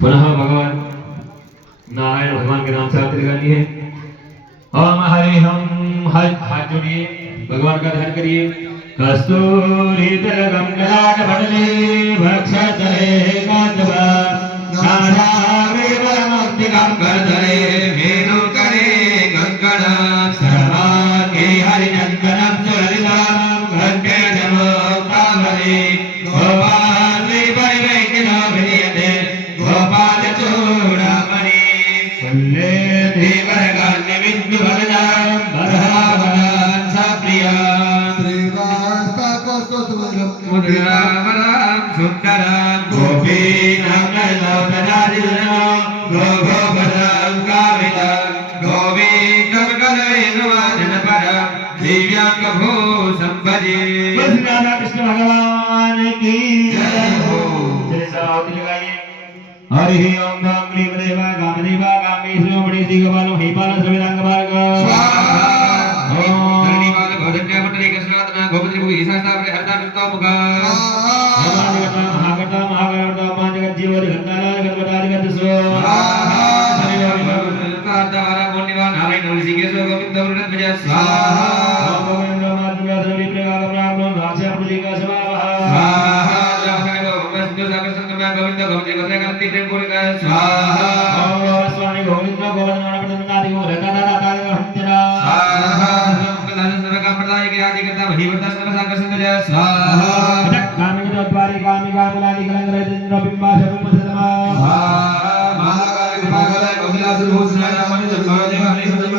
पुनः भगवान नारायण भगवान के नाम से आरती लगानी है। ओम हरि हम हाथ जोड़िए, भगवान का ध्यान करिए। कस्तूरी तिलकम ललाट पटले भक्षतले कांतवा नारावे परमक्तिकम करतले वेणु करे कंकणं सर्वांगे हरिनंदनं सुललितां घंटे नमो कामले गोपाले परिवेकिनो विनीयते गोपाल चूड़ामणि कुल्ले देवरगान्य बिंदु भगदां बरहावनां साप्रिया मुद्रामरां सुंदरां गोपीनां नलोकनादिनं गोगोपदं कामितं गोविन्दं कलवेणुवादनपरं दिव्याङ्गभू संपदे। राधा कृष्ण भगवान की जय हो। चलिए साथ लगाइए। हरि ओम गं क्लीमदेवा कामदेवा कामेश्वरो मणिसी गोपालो हिपाल सर्वेदांग भार्ग ओम धरणीपाल गौधन्य मंडली कृष्णातना गोपति भुवि शास्त्रावरे हरता विष्णु मुख महागता महागता पांचगत जीवरि घंटालाल गणपतारि गतसो स्वाहा मोनिवा नारायण ऋषिकेश गोविंद वृणध्वज स्वाहा ओम गोविंद माधव्य धर्मी प्रेम ब्राह्मण राजा पुलिका स्वाहा स्वाहा जय भगवान सागर संगम गोविंद गोविंद गोत्र गणति प्रेम पूर्णिका स्वाहा ओम स्वामी गोविंद गोविंद नारायण गो रकादा काल हंतना स्वाहा कलन सर्वका प्रदायक आदि करता भीवता सर्व सागर संगज स्वाहा कामिनी द्वारे कामिका कुलादि कलंगर चंद्र बिंबा शर्म सतमा स्वाहा महाकाल विभागल कपिलास भूषणाय मणि जन्मदेव हरि सतम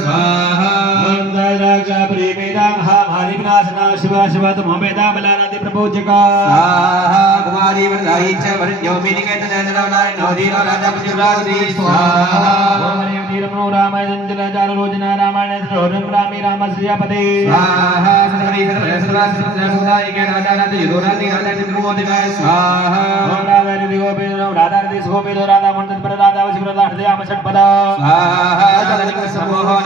स्वाहा ओम जय राजा प्रेमेदा महामारी विनाशना शिवा शिवा तुम हमेदा बलानादि प्रभोजका स्वाहा कुमारी वरदाई च वरण्यो मेनिकेत नंदनाय नवदीनो राजा पुत्रराजि स्वाहा ओम हरि धीरमनो रामाय जंजल जाल रोजना रामायण श्रोरम रामी राम श्रीपते स्वाहा सर्वे सर्व सर्व सदाय के राजा राजा युधोरादि राजा चंद्रमोदिकाय स्वाहा ओम राधा हरि गोपेन्द्र राधा हरि गोपेन्द्र राधा मंडल पर राधा वशिष्ठ राधा हृदय षटपद स्वाहा